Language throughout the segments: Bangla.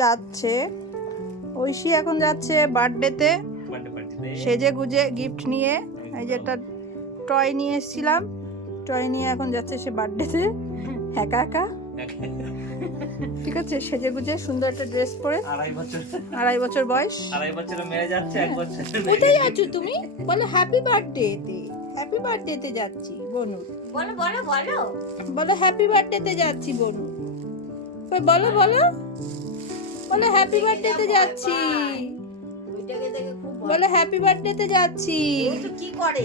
যাচ্ছে, ঐশী এখন যাচ্ছে বার্থডেতে সেজে গুজে গিফট নিয়ে। এই যে একটা টয় নিয়ে এসেছিলাম, টয় নিয়ে এখন যাচ্ছে সে বার্থডেতে একা একা। ঠিক আছে, সেজে গুজে সুন্দর একটা ড্রেস পরে। 2.5 বছর বয়স। 2.5 বছর মেয়ে যাচ্ছে, 1 বছর। কোথায় যাচ্ছ তুমি? বলো হ্যাপি বার্থডেতে। হ্যাপি বার্থডেতে যাচ্ছি বনু। বলো বলো বলো বলো হ্যাপি বার্থডেতে যাচ্ছি বনু। কই বলো বলো বলো হ্যাপি বার্থডেতে যাচ্ছি। ওইটাকে দেখে খুব বলো হ্যাপি বার্থডেতে যাচ্ছি। ও তো কি করে?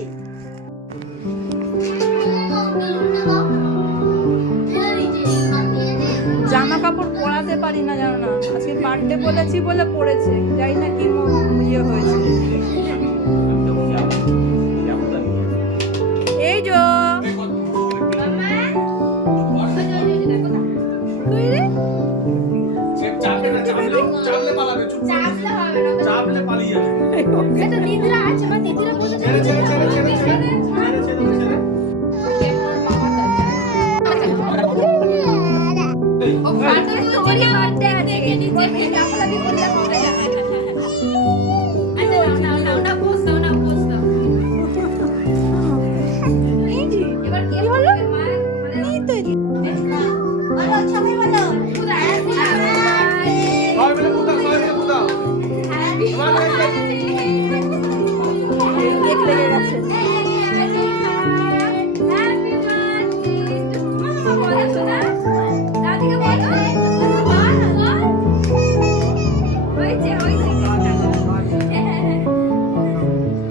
জামা কাপড় পরাতে পারি না, জানো না। আজকে বার্থডে বলেছি বলে পড়েছে, যাই না কি ইয়ে হয়েছে। এই যো কই রে? চাপলে পালিয়ে যাবে। এটা নিদ্রা আছে, মা নিদ্রা বসে ছেড়ে ছেড়ে ছেড়ে ছেড়ে ছেড়ে ছেড়ে ও ফাটা তোরি বার্থডে আছে কে নিচে কাপড় দিয়ে পড়ে যাবে। আচ্ছা না পোস্ট দাও। এই যে এবার কি হলো মা? এই তো এই যে। বলো সবাই বলো সবাই মিলে পুতাও, সবাই মিলে পুতাও। কেক লেগে গেছে।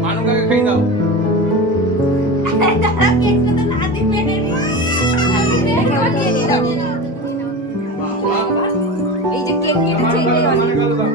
মানুকাকে খাই দাও। এই যে কেক কেটেছে মানুকাকে দাও।